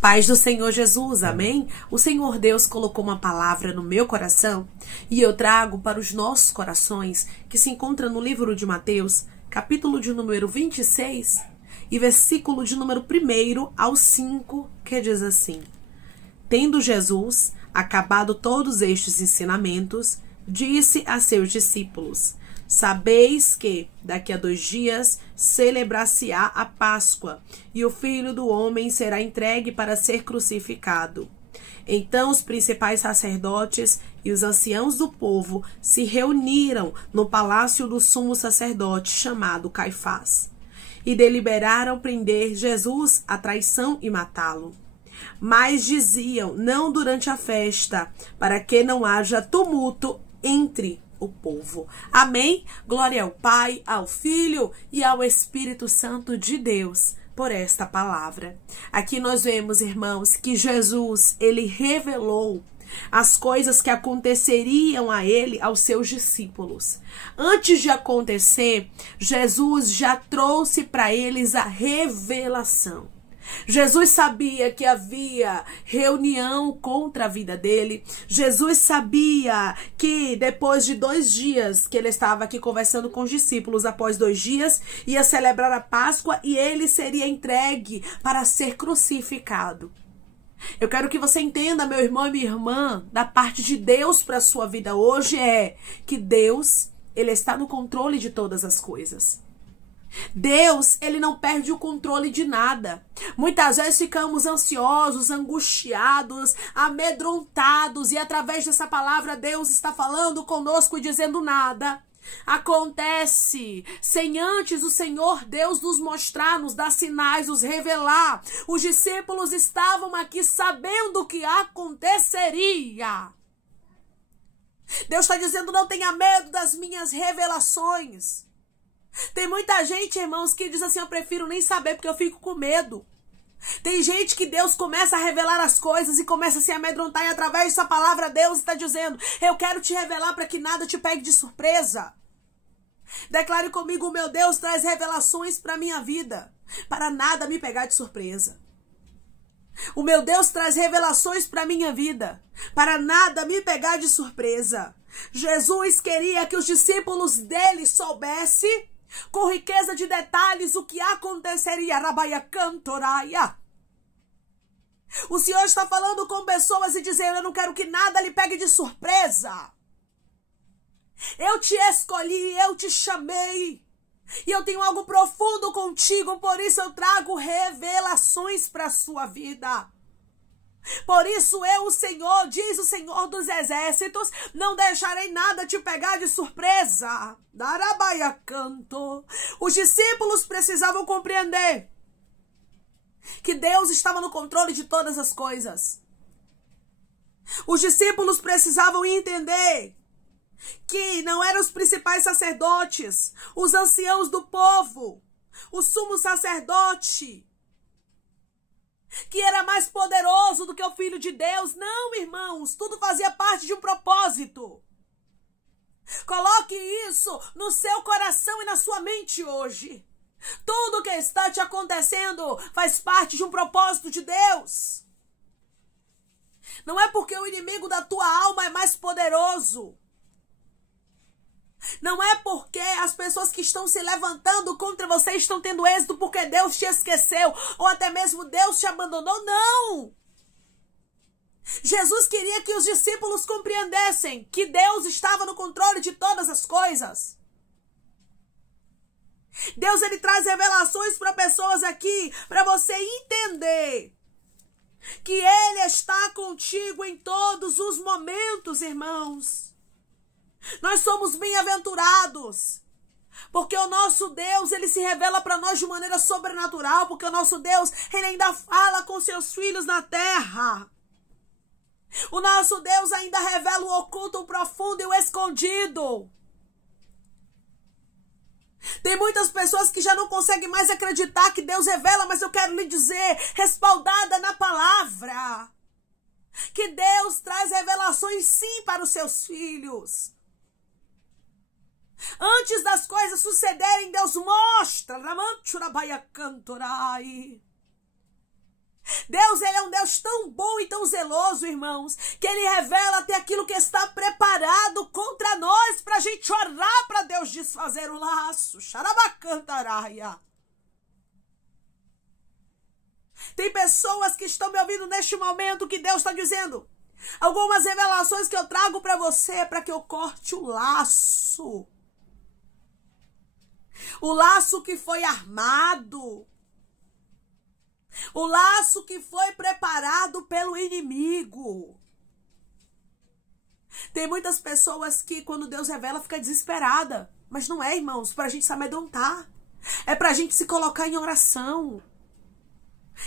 Paz do Senhor Jesus, amém? O Senhor Deus colocou uma palavra no meu coração e eu trago para os nossos corações, que se encontra no livro de Mateus, capítulo de número 26 e versículo de número 1 ao 5, que diz assim: Tendo Jesus acabado todos estes ensinamentos, disse a seus discípulos: Sabeis que daqui a 2 dias celebrar-se-á a Páscoa, e o Filho do Homem será entregue para ser crucificado. Então os principais sacerdotes e os anciãos do povo se reuniram no palácio do sumo sacerdote, chamado Caifás, e deliberaram prender Jesus à traição e matá-lo. Mas diziam: não durante a festa, para que não haja tumulto entre o povo. Amém? Glória ao Pai, ao Filho e ao Espírito Santo de Deus por esta palavra. Aqui nós vemos, irmãos, que Jesus, ele revelou as coisas que aconteceriam a ele, aos seus discípulos. Antes de acontecer, Jesus já trouxe para eles a revelação. Jesus sabia que havia reunião contra a vida dele. Jesus sabia que depois de 2 dias que ele estava aqui conversando com os discípulos, após 2 dias, ia celebrar a Páscoa e ele seria entregue para ser crucificado. Eu quero que você entenda, meu irmão e minha irmã, da parte de Deus para a sua vida hoje é que Deus, ele está no controle de todas as coisas. Deus, ele não perde o controle de nada. Muitas vezes ficamos ansiosos, angustiados, amedrontados, e através dessa palavra Deus está falando conosco e dizendo: nada acontece sem antes o Senhor Deus nos mostrar, nos dar sinais, nos revelar. Os discípulos estavam aqui sabendo o que aconteceria. Deus está dizendo: não tenha medo das minhas revelações. Tem muita gente, irmãos, que diz assim: eu prefiro nem saber porque eu fico com medo. Tem gente que Deus começa a revelar as coisas e começa a se amedrontar, e através dessa palavra Deus está dizendo: eu quero te revelar para que nada te pegue de surpresa. Declare comigo: o meu Deus traz revelações para a minha vida, para nada me pegar de surpresa. O meu Deus traz revelações para a minha vida, para nada me pegar de surpresa. Jesus queria que os discípulos dele soubessem com riqueza de detalhes o que aconteceria. Rabaia cantoraia. O Senhor está falando com pessoas e dizendo: eu não quero que nada lhe pegue de surpresa. Eu te escolhi, eu te chamei, e eu tenho algo profundo contigo, por isso eu trago revelações para a sua vida. Por isso eu, o Senhor, diz o Senhor dos Exércitos, não deixarei nada te pegar de surpresa. Darabaia canto. Os discípulos precisavam compreender que Deus estava no controle de todas as coisas. Os discípulos precisavam entender que não eram os principais sacerdotes, os anciãos do povo, o sumo sacerdote, que era mais poderoso do que o Filho de Deus. Não, irmãos, tudo fazia parte de um propósito. Coloque isso no seu coração e na sua mente hoje. Tudo que está te acontecendo faz parte de um propósito de Deus. Não é porque o inimigo da tua alma é mais poderoso. Não é porque as pessoas que estão se levantando contra você estão tendo êxito porque Deus te esqueceu, ou até mesmo Deus te abandonou. Não! Jesus queria que os discípulos compreendessem que Deus estava no controle de todas as coisas. Deus, ele traz revelações para pessoas aqui, para você entender que ele está contigo em todos os momentos, irmãos. Nós somos bem-aventurados, porque o nosso Deus, ele se revela para nós de maneira sobrenatural, porque o nosso Deus, ele ainda fala com seus filhos na terra. O nosso Deus ainda revela o oculto, o profundo e o escondido. Tem muitas pessoas que já não conseguem mais acreditar que Deus revela, mas eu quero lhe dizer, respaldada na palavra, que Deus traz revelações sim para os seus filhos. Antes das coisas sucederem, Deus mostra. Deus, ele é um um Deus tão bom e tão zeloso, irmãos, que Ele revela até aquilo que está preparado contra nós para a gente orar para Deus desfazer o laço. Xarabacantaraia. Tem pessoas que estão me ouvindo neste momento que Deus está dizendo algumas revelações que eu trago para você para que eu corte o laço. O laço que foi armado. O laço que foi preparado pelo inimigo. Tem muitas pessoas que quando Deus revela fica desesperada. Mas não é, irmãos, para a gente se amedrontar. É para a gente se colocar em oração.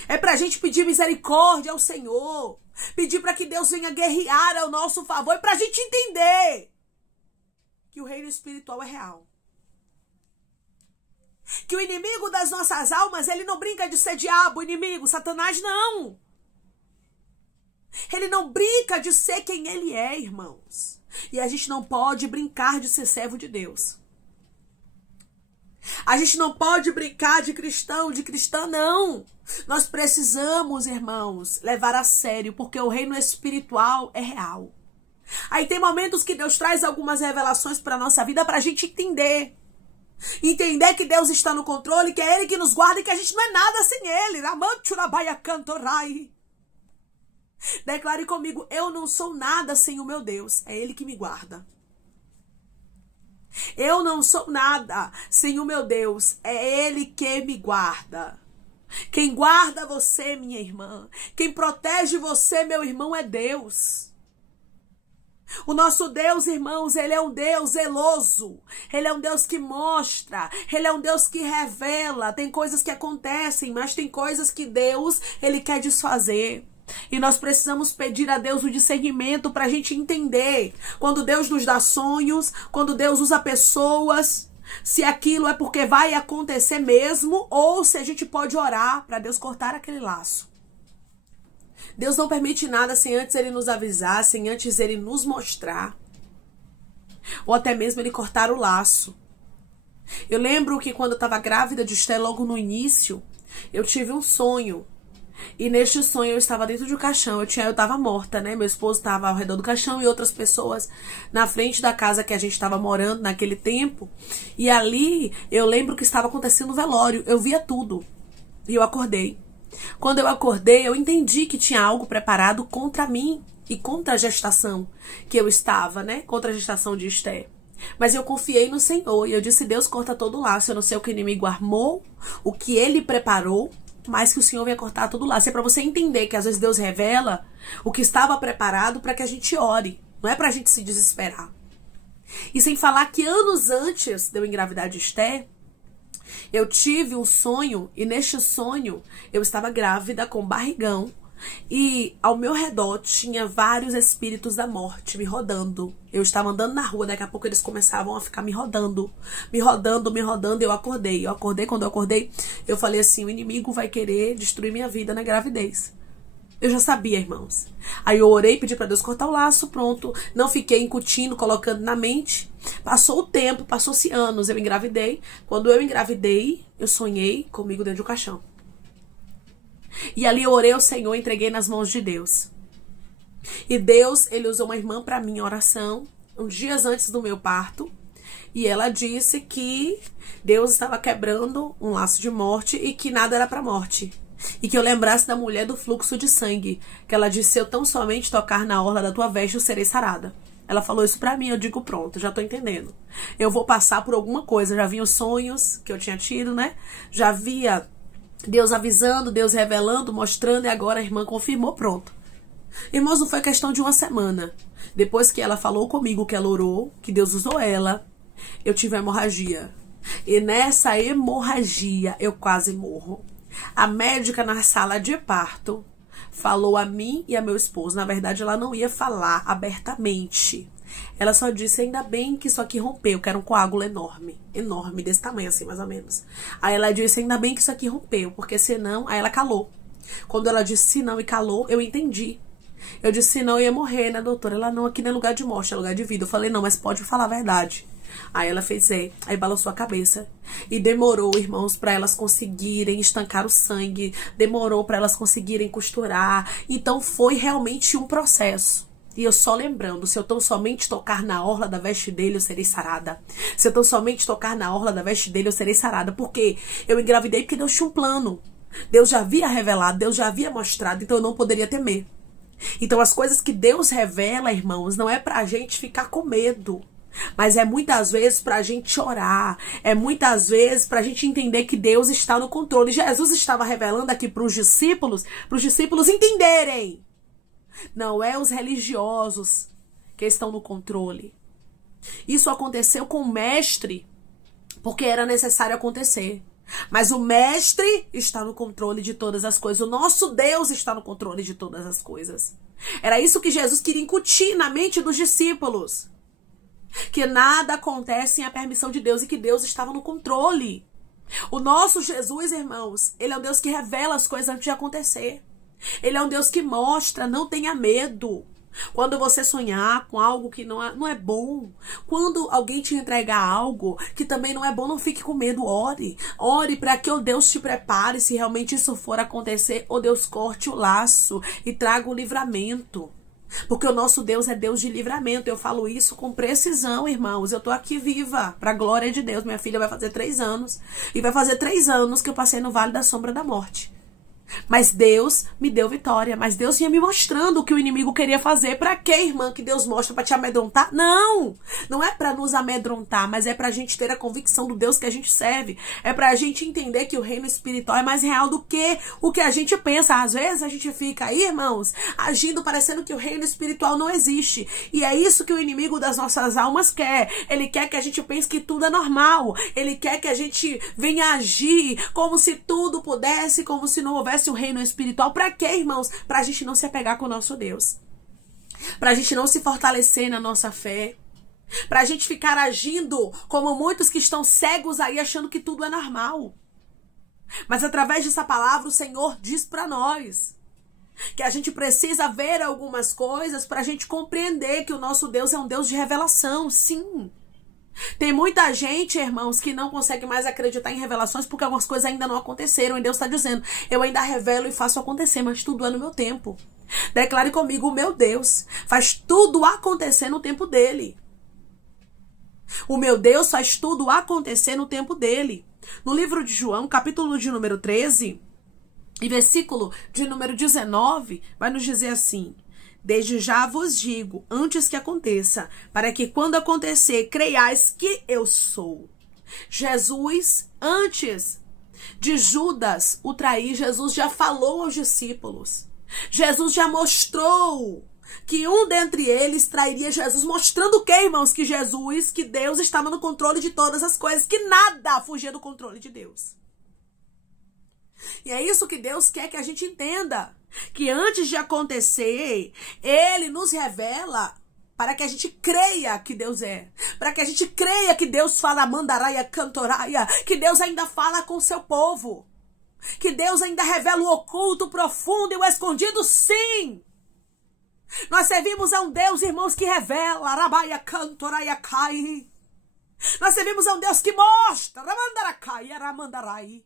É para a gente pedir misericórdia ao Senhor. Pedir para que Deus venha guerrear ao nosso favor. E para a gente entender que o reino espiritual é real. Que o inimigo das nossas almas, ele não brinca de ser diabo, inimigo, Satanás, não. Ele não brinca de ser quem ele é, irmãos. E a gente não pode brincar de ser servo de Deus. A gente não pode brincar de cristão, de cristã, não. Nós precisamos, irmãos, levar a sério, porque o reino espiritual é real. Aí tem momentos que Deus traz algumas revelações para a nossa vida para a gente entender. Entender que Deus está no controle, que é Ele que nos guarda e que a gente não é nada sem Ele. Declare comigo, eu não sou nada sem o meu Deus. É Ele que me guarda. Eu não sou nada sem o meu Deus. É Ele que me guarda. Quem guarda você, minha irmã, quem protege você, meu irmão, é Deus. O nosso Deus, irmãos, Ele é um Deus zeloso. Ele é um Deus que mostra. Ele é um Deus que revela. Tem coisas que acontecem, mas tem coisas que Deus, Ele quer desfazer. E nós precisamos pedir a Deus o discernimento para a gente entender. Quando Deus nos dá sonhos, quando Deus usa pessoas, se aquilo é porque vai acontecer mesmo, ou se a gente pode orar para Deus cortar aquele laço. Deus não permite nada sem antes Ele nos avisar, sem antes Ele nos mostrar. Ou até mesmo Ele cortar o laço. Eu lembro que quando eu estava grávida de Esté, logo no início, eu tive um sonho. E neste sonho eu estava dentro de um caixão. Eu estava morta, né? Meu esposo estava ao redor do caixão e outras pessoas na frente da casa que a gente estava morando naquele tempo. E ali eu lembro que estava acontecendo um velório. Eu via tudo. E eu acordei. Quando eu acordei, eu entendi que tinha algo preparado contra mim e contra a gestação que eu estava, né? Contra a gestação de Esté. Mas eu confiei no Senhor e eu disse, Deus, corta todo o laço. Eu não sei o que o inimigo armou, o que ele preparou, mas que o Senhor venha cortar todo o laço. É para você entender que às vezes Deus revela o que estava preparado para que a gente ore. Não é para a gente se desesperar. E sem falar que anos antes de eu engravidar de Esté, eu tive um sonho, e neste sonho eu estava grávida com barrigão, e ao meu redor tinha vários espíritos da morte me rodando. Eu estava andando na rua, daqui a pouco eles começavam a ficar me rodando, e eu acordei. Quando eu acordei, eu falei assim, o inimigo vai querer destruir minha vida na gravidez. Eu já sabia, irmãos. Aí eu orei, pedi para Deus cortar o laço, pronto. Não fiquei incutindo, colocando na mente. Passou o tempo, passou-se anos, eu engravidei. Quando eu engravidei, eu sonhei comigo dentro de um caixão. E ali eu orei ao Senhor, entreguei nas mãos de Deus. E Deus, Ele usou uma irmã para mim em oração, uns dias antes do meu parto. E ela disse que Deus estava quebrando um laço de morte e que nada era para morte. E que eu lembrasse da mulher do fluxo de sangue. Que ela disse, se eu tão somente tocar na orla da tua veste, eu serei sarada. Ela falou isso pra mim, eu digo, pronto, já tô entendendo. Eu vou passar por alguma coisa. Já vi os sonhos que eu tinha tido, né? Já via Deus avisando, Deus revelando, mostrando, e agora a irmã confirmou, pronto. Irmãos, não foi questão de uma semana. Depois que ela falou comigo, que ela orou, que Deus usou ela, eu tive hemorragia. E nessa hemorragia, eu quase morro. A médica na sala de parto falou a mim e a meu esposo. Na verdade, ela não ia falar abertamente. Ela só disse, ainda bem que isso aqui rompeu, que era um coágulo enorme. Enorme, desse tamanho assim, mais ou menos. Aí ela disse, ainda bem que isso aqui rompeu, porque senão... Aí ela calou. Quando ela disse se não e calou, eu entendi. Eu disse, senão eu ia morrer, né, doutora? Ela, não, aqui não é lugar de morte, é lugar de vida. Eu falei, não, mas pode falar a verdade. Aí ela fez aí balançou a cabeça. E demorou, irmãos, para elas conseguirem estancar o sangue. Demorou para elas conseguirem costurar. Então foi realmente um processo. E eu só lembrando, se eu tão somente tocar na orla da veste dele, eu serei sarada. Se eu tão somente tocar na orla da veste dele, eu serei sarada. Porque eu engravidei porque Deus tinha um plano. Deus já havia revelado, Deus já havia mostrado, então eu não poderia temer. Então as coisas que Deus revela, irmãos, não é pra gente ficar com medo. Mas é muitas vezes pra gente orar. É muitas vezes pra gente entender que Deus está no controle. Jesus estava revelando aqui pros discípulos entenderem. Não é os religiosos que estão no controle. Isso aconteceu com o mestre, porque era necessário acontecer. Mas o mestre está no controle de todas as coisas. O nosso Deus está no controle de todas as coisas. Era isso que Jesus queria incutir na mente dos discípulos. Que nada acontece sem a permissão de Deus e que Deus estava no controle. O nosso Jesus, irmãos, ele é um Deus que revela as coisas antes de acontecer. Ele é um Deus que mostra, não tenha medo. Quando você sonhar com algo que não é bom, quando alguém te entregar algo que também não é bom, não fique com medo, ore. Ore para que o Deus te prepare, se realmente isso for acontecer, ou Deus corte o laço e traga o livramento. Porque o nosso Deus é Deus de livramento. Eu falo isso com precisão, irmãos. Eu tô aqui viva, pra glória de Deus. Minha filha vai fazer 3 anos. E vai fazer 3 anos que eu passei no Vale da Sombra da Morte. Mas Deus me deu vitória. Mas Deus vinha me mostrando o que o inimigo queria fazer. Pra quê, irmã, que Deus mostra? Pra te amedrontar? Não! Não é pra nos amedrontar, mas é pra gente ter a convicção do Deus que a gente serve. É pra gente entender que o reino espiritual é mais real do que o que a gente pensa. Às vezes a gente fica aí, irmãos, agindo parecendo que o reino espiritual não existe. E é isso que o inimigo das nossas almas quer. Ele quer que a gente pense que tudo é normal. Ele quer que a gente venha agir como se tudo pudesse, como se não houvesse o reino espiritual. Pra quê, irmãos? Pra gente não se apegar com o nosso Deus. Pra gente não se fortalecer na nossa fé. Pra gente ficar agindo como muitos que estão cegos aí, achando que tudo é normal. Mas através dessa palavra, o Senhor diz pra nós que a gente precisa ver algumas coisas pra gente compreender que o nosso Deus é um Deus de revelação, sim. Tem muita gente, irmãos, que não consegue mais acreditar em revelações porque algumas coisas ainda não aconteceram. E Deus está dizendo, eu ainda revelo e faço acontecer, mas tudo é no meu tempo. Declare comigo, o meu Deus faz tudo acontecer no tempo dele. O meu Deus faz tudo acontecer no tempo dele. No livro de João, capítulo de número 13, e versículo de número 19, vai nos dizer assim: desde já vos digo, antes que aconteça, para que quando acontecer, creiais que eu sou. Jesus, antes de Judas o trair, Jesus já falou aos discípulos. Jesus já mostrou que um dentre eles trairia Jesus, mostrando o que, irmãos? Que Jesus, que Deus estava no controle de todas as coisas, que nada fugia do controle de Deus. E é isso que Deus quer que a gente entenda. Que antes de acontecer, Ele nos revela para que a gente creia que Deus é. Para que a gente creia que Deus fala mandaraia, cantoraia. Que Deus ainda fala com o seu povo. Que Deus ainda revela o oculto, o profundo e o escondido, sim. Nós servimos a um Deus, irmãos, que revela. Arabaia, cantoraia, cai. Nós servimos a um Deus que mostra. Ramandaracai, aramandarai.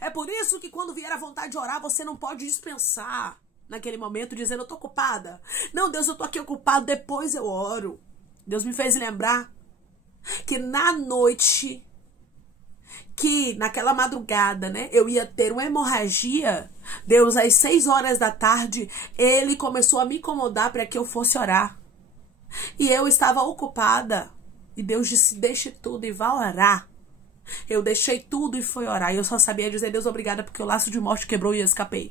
É por isso que quando vier a vontade de orar, você não pode dispensar naquele momento, dizendo, eu tô ocupada. Não, Deus, eu tô aqui ocupado, depois eu oro. Deus me fez lembrar que na noite, que naquela madrugada, né, eu ia ter uma hemorragia. Deus, às 6 horas da tarde, Ele começou a me incomodar para que eu fosse orar. E eu estava ocupada. E Deus disse, deixe tudo e vá orar. Eu deixei tudo e fui orar. E eu só sabia dizer, Deus, obrigada, porque o laço de morte quebrou e eu escapei.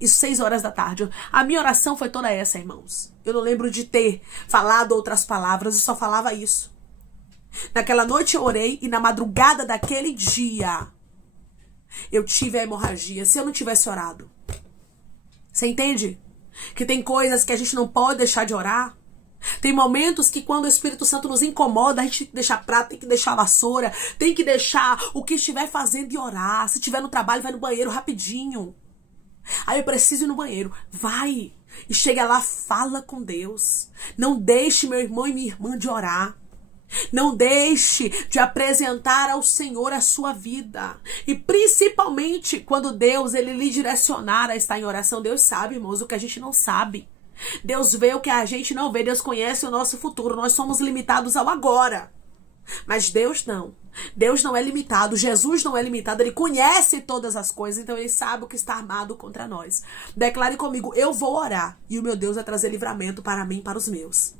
Isso 6 horas da tarde. A minha oração foi toda essa, irmãos. Eu não lembro de ter falado outras palavras, eu só falava isso. Naquela noite eu orei e na madrugada daquele dia eu tive a hemorragia. Se eu não tivesse orado. Você entende? Que tem coisas que a gente não pode deixar de orar. Tem momentos que quando o Espírito Santo nos incomoda, a gente tem que deixar prato, tem que deixar a vassoura, tem que deixar o que estiver fazendo e orar. Se estiver no trabalho, vai no banheiro rapidinho. Aí eu preciso ir no banheiro. Vai. E chega lá, fala com Deus. Não deixe meu irmão e minha irmã de orar. Não deixe de apresentar ao Senhor a sua vida. E principalmente quando Deus ele lhe direcionar a estar em oração. Deus sabe, irmãos, o que a gente não sabe. Deus vê o que a gente não vê. Deus conhece o nosso futuro. Nós somos limitados ao agora. Mas Deus não. Deus não é limitado. Jesus não é limitado. Ele conhece todas as coisas. Então ele sabe o que está armado contra nós. Declare comigo: eu vou orar. E o meu Deus vai trazer livramento para mim e para os meus.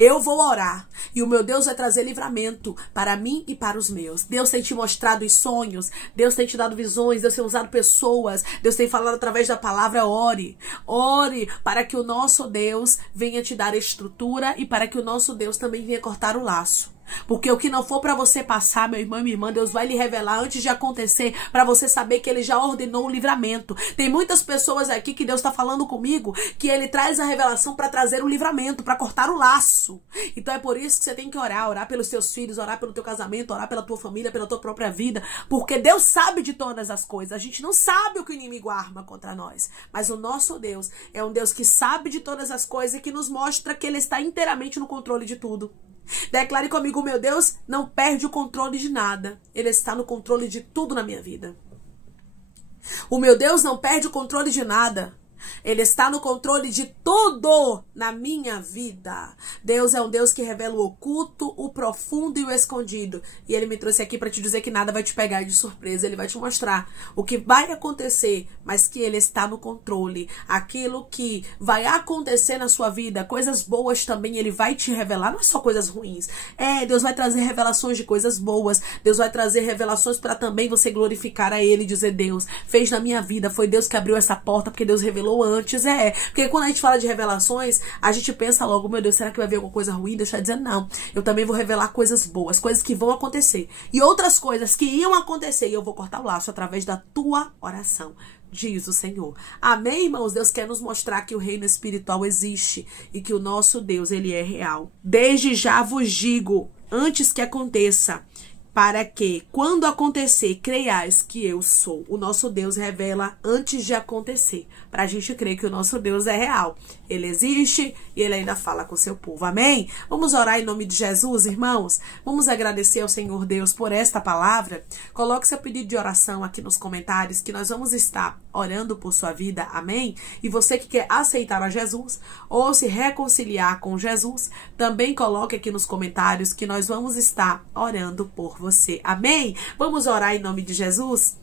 Eu vou orar e o meu Deus vai trazer livramento para mim e para os meus. Deus tem te mostrado os sonhos, Deus tem te dado visões, Deus tem usado pessoas, Deus tem falado através da palavra. Ore, ore para que o nosso Deus venha te dar estrutura e para que o nosso Deus também venha cortar o laço. Porque o que não for para você passar, meu irmão e minha irmã, Deus vai lhe revelar antes de acontecer, para você saber que Ele já ordenou o livramento. Tem muitas pessoas aqui que Deus está falando comigo, que Ele traz a revelação para trazer o livramento, para cortar o laço. Então é por isso que você tem que orar, orar pelos seus filhos, orar pelo teu casamento, orar pela tua família, pela tua própria vida, porque Deus sabe de todas as coisas. A gente não sabe o que o inimigo arma contra nós, mas o nosso Deus é um Deus que sabe de todas as coisas e que nos mostra que Ele está inteiramente no controle de tudo. Declare comigo: meu Deus não perde o controle de nada. Ele está no controle de tudo na minha vida. O meu Deus não perde o controle de nada. Ele está no controle de tudo na minha vida. Deus é um Deus que revela o oculto, o profundo e o escondido. E Ele me trouxe aqui para te dizer que nada vai te pegar de surpresa. Ele vai te mostrar o que vai acontecer, mas que Ele está no controle. Aquilo que vai acontecer na sua vida, coisas boas também, Ele vai te revelar. Não é só coisas ruins. Deus vai trazer revelações de coisas boas. Deus vai trazer revelações para também você glorificar a Ele e dizer: Deus fez na minha vida. Foi Deus que abriu essa porta, porque Deus revelou antes. Porque quando a gente fala de revelações, a gente pensa logo: meu Deus, será que vai vir alguma coisa ruim? Deixa eu dizer, não. Eu também vou revelar coisas boas, coisas que vão acontecer. E outras coisas que iam acontecer, e eu vou cortar o laço através da tua oração, diz o Senhor. Amém, irmãos? Deus quer nos mostrar que o reino espiritual existe e que o nosso Deus, Ele é real. Desde já vos digo, antes que aconteça, para que, quando acontecer, creiais que eu sou. O nosso Deus revela antes de acontecer, para a gente crer que o nosso Deus é real. Ele existe e Ele ainda fala com o seu povo. Amém? Vamos orar em nome de Jesus, irmãos? Vamos agradecer ao Senhor Deus por esta palavra. Coloque seu pedido de oração aqui nos comentários, que nós vamos estar orando por sua vida. Amém? E você que quer aceitar a Jesus ou se reconciliar com Jesus, também coloque aqui nos comentários que nós vamos estar orando por você. Amém? Vamos orar em nome de Jesus?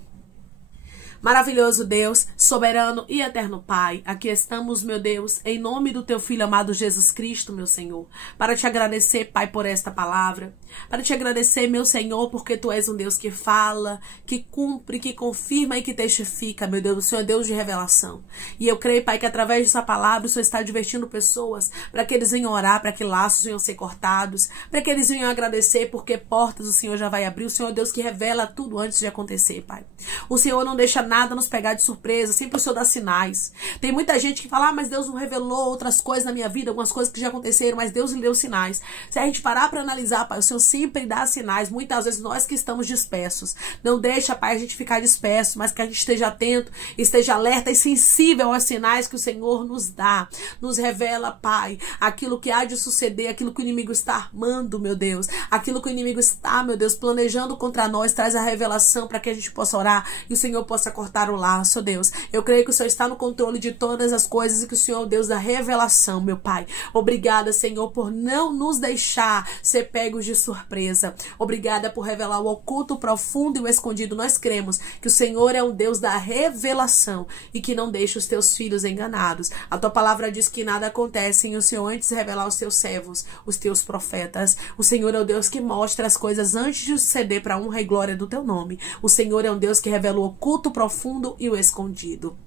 Maravilhoso Deus, soberano e eterno Pai, aqui estamos, meu Deus, em nome do Teu Filho amado Jesus Cristo, meu Senhor, para te agradecer, Pai, por esta palavra, para te agradecer, meu Senhor, porque Tu és um Deus que fala, que cumpre, que confirma e que testifica, meu Deus. O Senhor é Deus de revelação. E eu creio, Pai, que através dessa palavra o Senhor está divertindo pessoas, para que eles venham orar, para que laços venham ser cortados, para que eles venham agradecer, porque portas o Senhor já vai abrir. O Senhor é Deus que revela tudo antes de acontecer, Pai. O Senhor não deixa nada nos pegar de surpresa, sempre o Senhor dá sinais. Tem muita gente que fala: mas Deus não revelou outras coisas na minha vida, algumas coisas que já aconteceram, mas Deus lhe deu sinais. Se a gente parar para analisar, Pai, o Senhor sempre dá sinais. Muitas vezes nós que estamos dispersos. Não deixa, Pai, a gente ficar disperso, mas que a gente esteja atento, esteja alerta e sensível aos sinais que o Senhor nos dá. Nos revela, Pai, aquilo que há de suceder, aquilo que o inimigo está armando, meu Deus. Aquilo que o inimigo está, meu Deus, planejando contra nós. Traz a revelação para que a gente possa orar e o Senhor possa cortar o laço, Deus. Eu creio que o Senhor está no controle de todas as coisas e que o Senhor é o Deus da revelação, meu Pai. Obrigada, Senhor, por não nos deixar ser pegos de surpresa. Obrigada por revelar o oculto, o profundo e o escondido. Nós cremos que o Senhor é um Deus da revelação e que não deixa os teus filhos enganados. A tua palavra diz que nada acontece sem o Senhor antes de revelar os teus servos, os teus profetas. O Senhor é o Deus que mostra as coisas antes de suceder para a honra e glória do teu nome. O Senhor é um Deus que revela o oculto, o profundo e o escondido.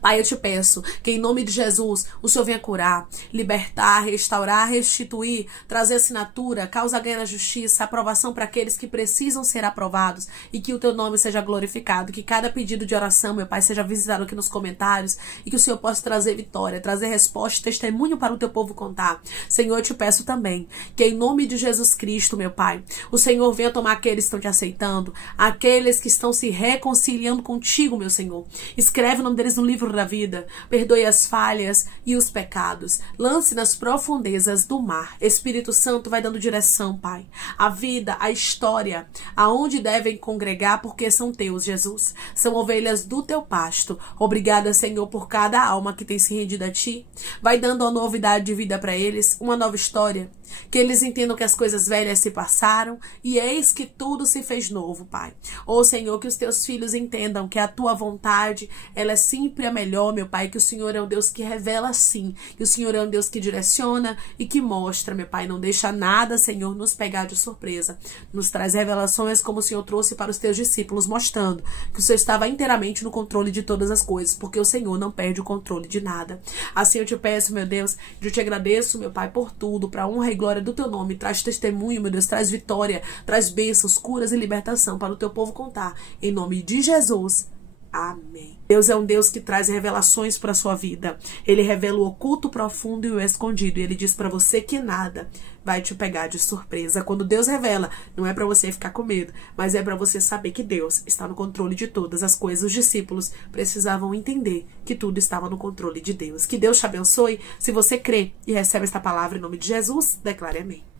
Pai, eu te peço que em nome de Jesus o Senhor venha curar, libertar, restaurar, restituir, trazer assinatura, causa ganha na justiça, aprovação para aqueles que precisam ser aprovados e que o teu nome seja glorificado, que cada pedido de oração, meu Pai, seja visitado aqui nos comentários e que o Senhor possa trazer vitória, trazer resposta, testemunho para o teu povo contar. Senhor, eu te peço também que em nome de Jesus Cristo, meu Pai, o Senhor venha tomar aqueles que estão te aceitando, aqueles que estão se reconciliando contigo, meu Senhor. Escreve o nome deles no livro da vida, perdoe as falhas e os pecados, lance nas profundezas do mar. Espírito Santo vai dando direção, Pai. A vida, a história, aonde devem congregar, porque são teus, Jesus. São ovelhas do teu pasto. Obrigada, Senhor, por cada alma que tem se rendido a ti. Vai dando uma novidade de vida para eles, uma nova história. Que eles entendam que as coisas velhas se passaram e eis que tudo se fez novo, Pai. Ô Senhor, que os teus filhos entendam que a tua vontade, ela é sempre a melhor, meu Pai, que o Senhor é um Deus que revela sim, que o Senhor é um Deus que direciona e que mostra, meu Pai. Não deixa nada, Senhor, nos pegar de surpresa. Nos traz revelações como o Senhor trouxe para os teus discípulos, mostrando que o Senhor estava inteiramente no controle de todas as coisas, porque o Senhor não perde o controle de nada. Assim eu te peço, meu Deus, eu te agradeço, meu Pai, por tudo, para honra e glória do teu nome. Traz testemunho, meu Deus, traz vitória, traz bênçãos, curas e libertação para o teu povo contar. Em nome de Jesus. Amém. Deus é um Deus que traz revelações para a sua vida. Ele revela o oculto, o profundo e o escondido. E ele diz para você que nada vai te pegar de surpresa. Quando Deus revela, não é para você ficar com medo, mas é para você saber que Deus está no controle de todas as coisas. Os discípulos precisavam entender que tudo estava no controle de Deus. Que Deus te abençoe. Se você crê e recebe esta palavra em nome de Jesus, declare amém.